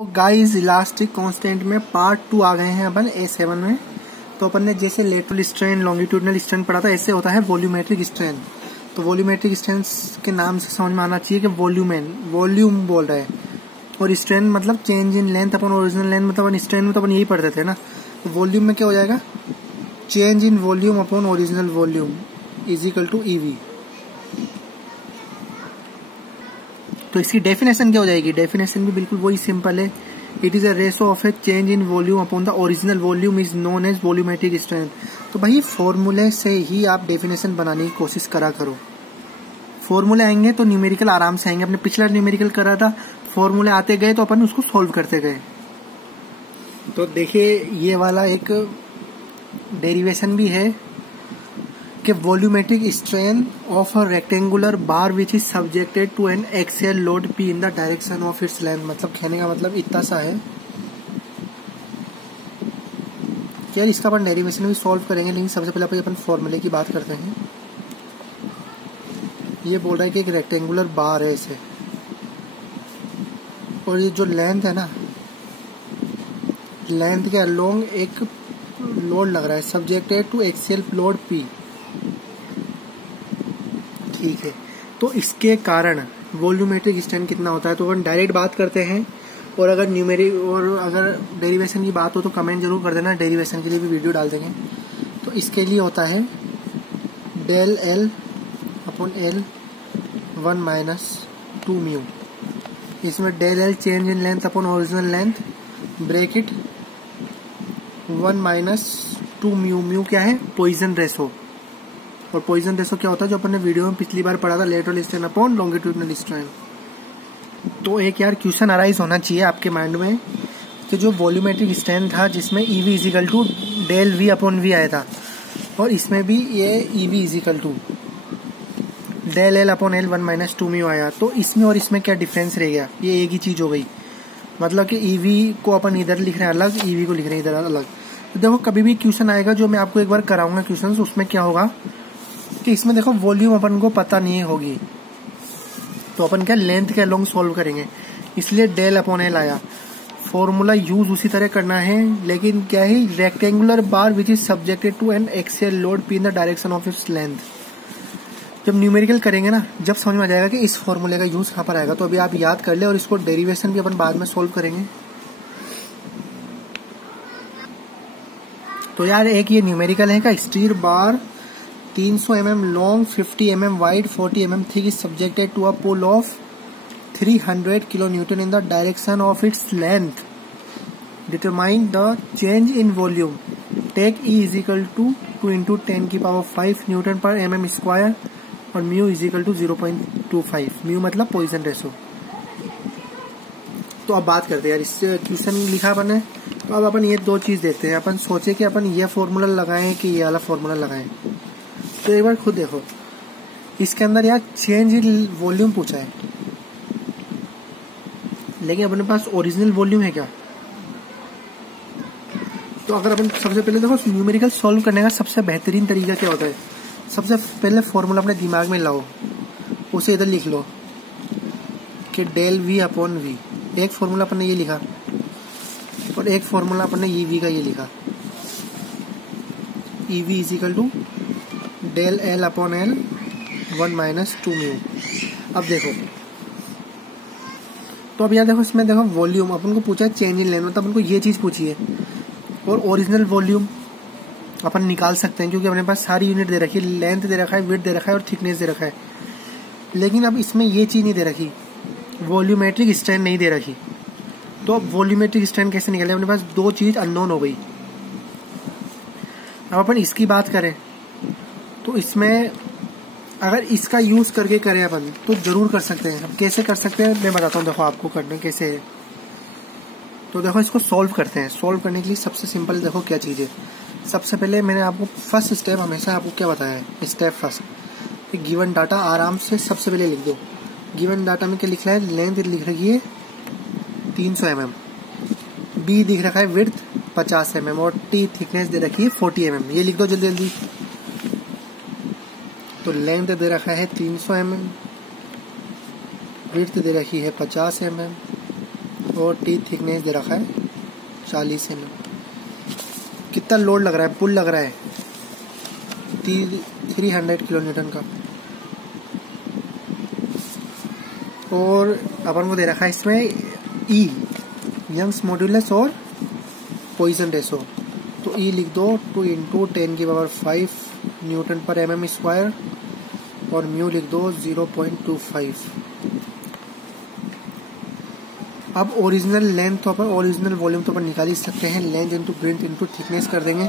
Guys elastic constant में part 2 आ गए हैं अपन A7 में। तो अपन ने जैसे लेटरल स्ट्रेन लॉन्गिट्यूडनल स्ट्रेन पढ़ा था, ऐसे होता है वॉल्यूमेट्रिक स्ट्रेन। तो वॉल्यूमेट्रिक स्ट्रेन के नाम से समझ में आना चाहिए कि वॉल्यूम बोल रहा है, और स्ट्रेन मतलब change in length upon original length, मतलब स्ट्रेन में तो अपन यही पढ़ते थे ना। तो वॉल्यूम में क्या हो जाएगा, change in volume upon original volume is equal to EV। तो इसकी डेफिनेशन क्या हो जाएगी, डेफिनेशन भी बिल्कुल वही सिंपल है। It is a ratio of a change in volume upon the original volume is known as volumetric strain. तो भाई फॉर्मूले से ही आप डेफिनेशन बनाने की कोशिश करा करो। फॉर्मूले आएंगे तो न्यूमेरिकल आराम से आएंगे। अपने पिछला न्यूमेरिकल करा था, फॉर्मूले आते गए तो अपन उसको सॉल्व करते गए। तो देखिए ये वाला एक डेरिवेशन भी है कि volumetric strain of a rectangular bar which is subjected to an axial load P in the direction of its length. मतलब कहने का मतलब इतना सा है कि इसका अपन डेरिवेशन भी सॉल्व करेंगे, लेकिन सबसे पहले अपन फॉर्मूले की बात करते हैं। ये बोल रहा है कि एक रेक्टेंगुलर बार है इसे, और ये जो लेंथ है ना, लेंथ के अलोंग एक लोड लग रहा है subjected to axial load P। ठीक है, तो इसके कारण वॉल्यूमेट्रिक स्ट्रेन कितना होता है, तो अपन डायरेक्ट बात करते हैं। और अगर अगर डेरिवेशन की बात हो तो कमेंट जरूर कर देना, डेरिवेशन के लिए भी वीडियो डाल देंगे। तो इसके लिए होता है del L upon L 1 minus 2 mu. इसमें del L change in length upon original length bracket 1 minus 2 mu. Mu क्या है, पॉइजन रेशो। और पॉइजन रेशो क्या होता है, जो अपन ने वीडियो में पिछली बार पढ़ा था, lateral strain upon longitudinal strain. तो एक यार क्वेश्चन अराइज होना चाहिए आपके माइंड में कि जो वॉल्यूमेट्रिक स्ट्रेन था जिसमें EV is equal to del V upon V आया था, और इसमें भी ये EV is equal to del L upon L 1 minus 2 mu आया। तो इसमें और इसमें क्या डिफरेंस रह गया, ये एक ही चीज हो गई। मतलब कि EV को अपन इधर लिख रहे हैं अलग, EV को लिख रहे हैं इधर अलग। तो देखो कभी भी क्वेश्चन आएगा, जो मैं आपको एक बार कराऊंगा क्वेश्चन, उसमें क्या होगा कि इसमें देखो वॉल्यूम अपन को पता नहीं होगी, तो अपन क्या लेंथ के अलोंग सॉल्व करेंगे, इसलिए डेल अपॉन L आया। फॉर्मूला यूज उसी तरह करना है, लेकिन क्या है, rectangular bar which is subjected to an axial load P in the direction of its length. जब न्यूमेरिकल करेंगे ना, जब समझ में आ जाएगा कि इस फॉर्मूले का यूज कहाँ पर आएगा। तो अभी आप याद कर ले, और इसको डेरिवेशन भी अपन बाद में सॉल्व करेंगे। तो यार एक ये न्यूमेरिकल है का, steel bar 300 mm long 50 mm wide 40 mm thick is subjected to a pull of 300 kN in the direction of its length. Determine the change in volume. Take E is equal to 2 into 10⁵ newton per mm square, और mu is equal to 0.25। Mu मतलब Poisson ratio. तो अब बात करते हैं यार, इस question लिखा अपन ने। तो अब अपन ये दो चीज देखते हैं। अपन सोचे कि अपन ये फॉर्मूला लगाएं कि ये वाला फॉर्मूला लगाएं। तो एक बार खुद देखो, इसके अंदर यार चेंज इन वॉल्यूम पूछा है, लेकिन अपने पास ओरिजिनल वॉल्यूम है क्या। तो अगर अपन सबसे पहले देखो, न्यूमेरिकल सॉल्व करने का सबसे बेहतरीन तरीका क्या होता है, सबसे पहले फॉर्मूला अपने दिमाग में लाओ, उसे इधर लिख लो कि डेल V अपॉन V। एक फॉर्मूला अपन ने ये लिखा, और एक फॉर्मूला अपन ने EV का ये लिखा, EV is equal to del L upon L 1 minus 2 mu. अब देखो, तो अब यार देखो, इसमें देखो वॉल्यूम अपन को पूछा है चेंज इन लेंथ, मतलब अपन को ये चीज पूछी है। और ओरिजिनल वॉल्यूम अपन निकाल सकते हैं, क्योंकि अपने पास सारी यूनिट दे रखी है, लेंथ दे रखा है, विड्थ दे रखा है, और थिकनेस दे रखा है। लेकिन अब इसमें ये चीज नहीं दे रखी, वॉल्यूमेट्रिक स्ट्रेन नहीं दे रखी। तो अब वॉल्यूमेट्रिक स्ट्रेन कैसे निकाले, अपने पास दो चीज अननोन हो गई। अब अपन इसकी बात करें तो इसमें अगर इसका यूज करके करें अपन तो जरूर कर सकते हैं। अब कैसे कर सकते हैं मैं बताता हूँ, देखो आपको करने कैसे है। तो देखो इसको सॉल्व करते हैं। सॉल्व करने के लिए सबसे सिंपल देखो क्या चीज है। सबसे पहले मैंने आपको फर्स्ट स्टेप हमेशा आपको क्या बताया है, स्टेप फर्स्ट, गिवन डाटा आराम से सबसे पहले लिख दो। गिवन डाटा में क्या लिख रहा है, लेंथ लिख रही है 300 mm, B दिख रखा है विड्थ 50 mm, और T थिकनेस दे रखी है 40 mm। ये लिख दो जल्दी जल्दी। तो लेंथ दे रखा है 300 mm, विड्थ दे रखी है 50 mm, और टी थिकनेस दे रखा है 40 mm। कितना लोड लग रहा है, पुल लग रहा है 300 किलो न्यूटन का। और अपन को दे रखा है इसमें ई, यंग्स मॉड्यूलस और पॉइजन रेशो। तो ई लिख दो 2 × 10⁵ न्यूटन पर mm स्क्वायर और म्यू लिख दो 0.25। अब ओरिजिनल लेंथ तो अपन, ओरिजिनल वॉल्यूम तो अपन निकाल ही सकते हैं। Length into breadth into thickness कर देंगे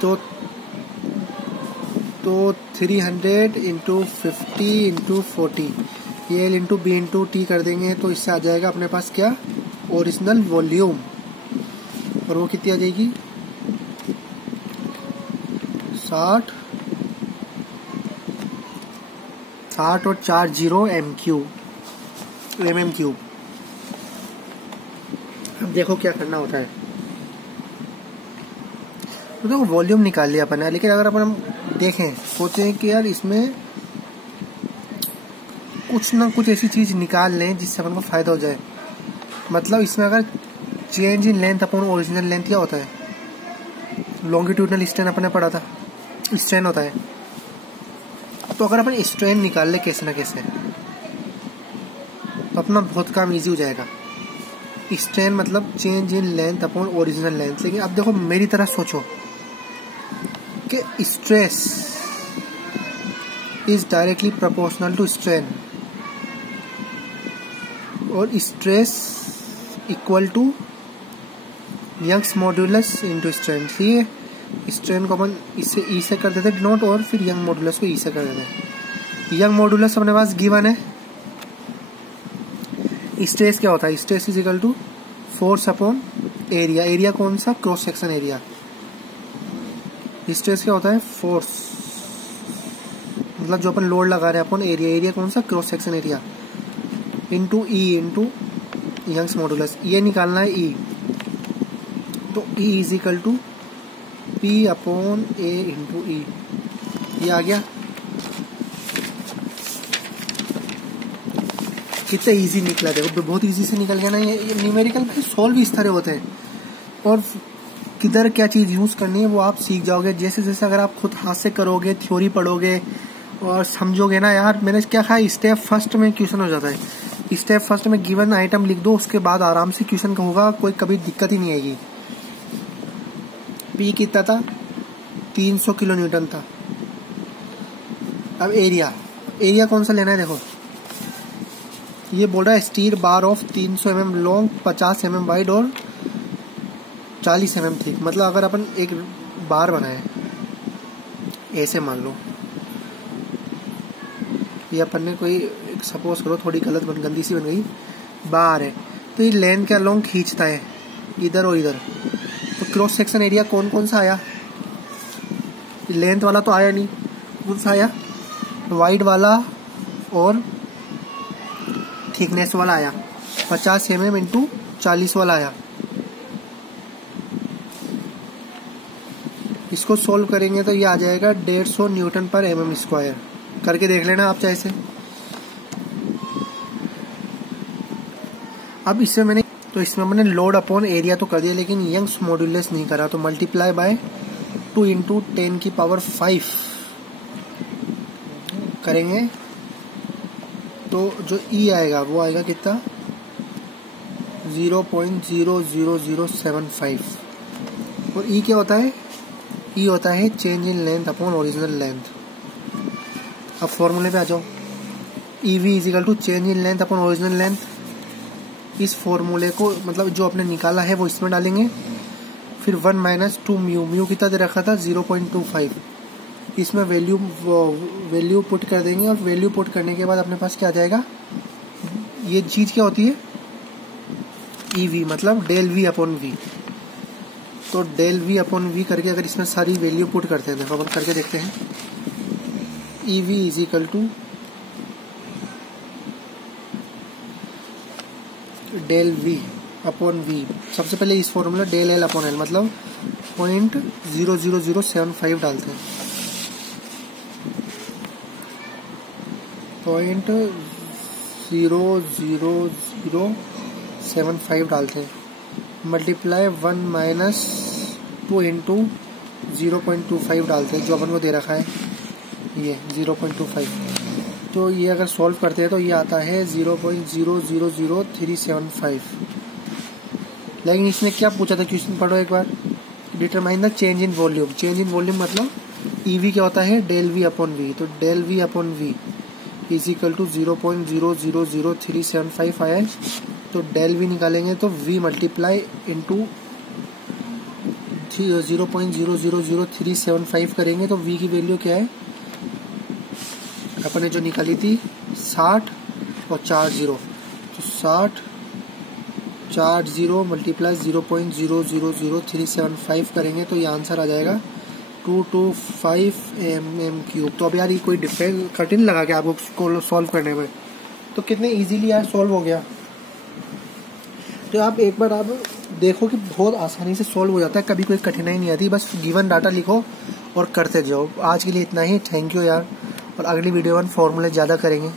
तो 300 × 50 × 40, ये L × B × T कर देंगे तो इससे आ जाएगा अपने पास क्या, ओरिजिनल वॉल्यूम। और वो कितनी आ जाएगी 60 और 40 mm³। अब देखो क्या करना होता है। तो देखो वॉल्यूम निकाल लिया अपन ने, लेकिन अगर अपन देखें, सोचें कि यार इसमें कुछ ना कुछ ऐसी चीज निकाल लें जिससे अपन को फायदा हो जाए। मतलब इसमें अगर change in length upon original length क्या होता है, लॉन्गिट्यूडनल स्ट्रेन अपन ने पढ़ा था, स्ट्रेन होता है। तो अगर अपन स्ट्रेन निकाल ले कैसे ना कैसे तो अपना बहुत काम इजी हो जाएगा। स्ट्रेन मतलब change in length upon original length. लेकिन अब देखो मेरी तरह सोचो कि stress is directly proportional to strain और stress equal to Young's modulus into strain. ठीक है, स्ट्रेन को अपन इससे ई से कर देते डिनोट और फिर यंग मॉड्यूलस को ई से कर देते। यंग मॉड्यूलस अपने पास गिवन है। स्ट्रेस क्या होता है, stress is equal to force upon area. Area कौन सा, क्रॉस सेक्शन एरिया। स्ट्रेस क्या होता है, फोर्स मतलब जो अपन लोड लगा रहे हैं अपन, एरिया, एरिया कौन सा, cross section area into E into Young's modulus. ये निकालना है ई, तो E is equal to P upon A into E. ये आ गया। कितना इजी निकला, देखो बहुत इजी से निकल गया ना। ये न्यूमेरिकल सॉल्व इस तरह होते हैं और किधर क्या चीज यूज करनी है वो आप सीख जाओगे। जैसे जैसे अगर आप खुद हाथ से करोगे, थ्योरी पढ़ोगे और समझोगे ना। यार मैंने क्या कहा, स्टेप फर्स्ट में क्वेश्चन हो जाता है। स्टेप फर्स्ट में गिवन आइटम लिख दो, उसके बाद आराम से क्वेश्चन का होगा, कोई कभी दिक्कत ही नहीं आएगी। पी कितना था, 300 किलो न्यूटन था। अब एरिया, एरिया कौन सा लेना है, देखो ये बोल रहा है steel bar of 300 mm long, 50 mm wide और 40 mm थिक। मतलब अगर अपन एक बार बनाए ऐसे, मान लो ये अपन ने कोई सपोज करो थोड़ी गलत गंदी सी बन गई, बार है तो ये लेंथ क्या लॉन्ग खींचता है इधर और इधर। तो क्रॉस सेक्शन एरिया कौन कौन सा आया, लेंथ वाला तो आया नहीं, कौन सा आया, वाइड वाला और थिकनेस वाला आया। 50 mm इंटू 40 वाला आया। इसको सोल्व करेंगे तो ये आ जाएगा 150 न्यूटन पर mm स्क्वायर। करके देख लेना आप चाहे से। अब इसमें मैंने लोड अपॉन एरिया तो कर दिया, लेकिन यंग्स मॉड्यूलस नहीं करा। तो मल्टीप्लाई बाय 2 × 10⁵ करेंगे तो जो ई आएगा वो आएगा कितना, 0.00075। और ई क्या होता है, ई होता है change in length upon original length. अब फॉर्मूले पे आ जाओ, E V is equal to change in length upon original length. इस फॉर्मूले को मतलब जो आपने निकाला है वो इसमें डालेंगे, फिर 1 - 2 म्यू, म्यू कितना दे रखा था 0.25। इसमें वैल्यू पुट कर देंगे और वैल्यू पुट करने के बाद अपने पास क्या आ जाएगा, ये चीज क्या होती है, ई वी मतलब डेल वी अपॉन वी। तो डेल वी अपॉन वी करके अगर इसमें सारी वैल्यू पुट करते हैं, देखो अपन करके देखते हैं। E V is equal to del V upon V. सबसे पहले इस formula del L upon L मतलब 0.00075 डालते हैं। 0.00075 375 डालते हैं, मल्टीप्लाई 1 माइनस 2 इंटू 0.25 डालते हैं जो अपन को दे रखा है ये 0.25। तो ये अगर सॉल्व करते हैं तो ये आता है 0.000375। लेकिन इसने क्या पूछा था, क्वेश्चन पढ़ो एक बार। Determine the change in volume. Change in volume मतलब ईवी क्या होता है, डेल वी अपॉन वी। तो del V upon V is equal to 0.000375 आया है। तो डेल वी निकालेंगे तो वी मल्टीप्लाई इंटू 0.000375 करेंगे तो वी की वैल्यू क्या है, अपन ने जो निकाली थी 60 और 4 0, तो 60 4 0 मल्टीप्लाई 0.000375 करेंगे तो ये आंसर आ जाएगा 225 mm³। तो अब यार ये कोई डिफरेंस कठिन लगा क्या आपको सॉल्व करने में, तो कितने इजीली यार सॉल्व हो गया। तो आप एक बार आप देखो कि बहुत आसानी से सॉल्व हो जाता है, कभी कोई कठिनाई नहीं आती, बस गिवन डाटा लिखो और करते जाओ। आज के लिए इतना ही, थैंक यू यार। और अगली वीडियो में फॉर्मूले ज़्यादा करेंगे।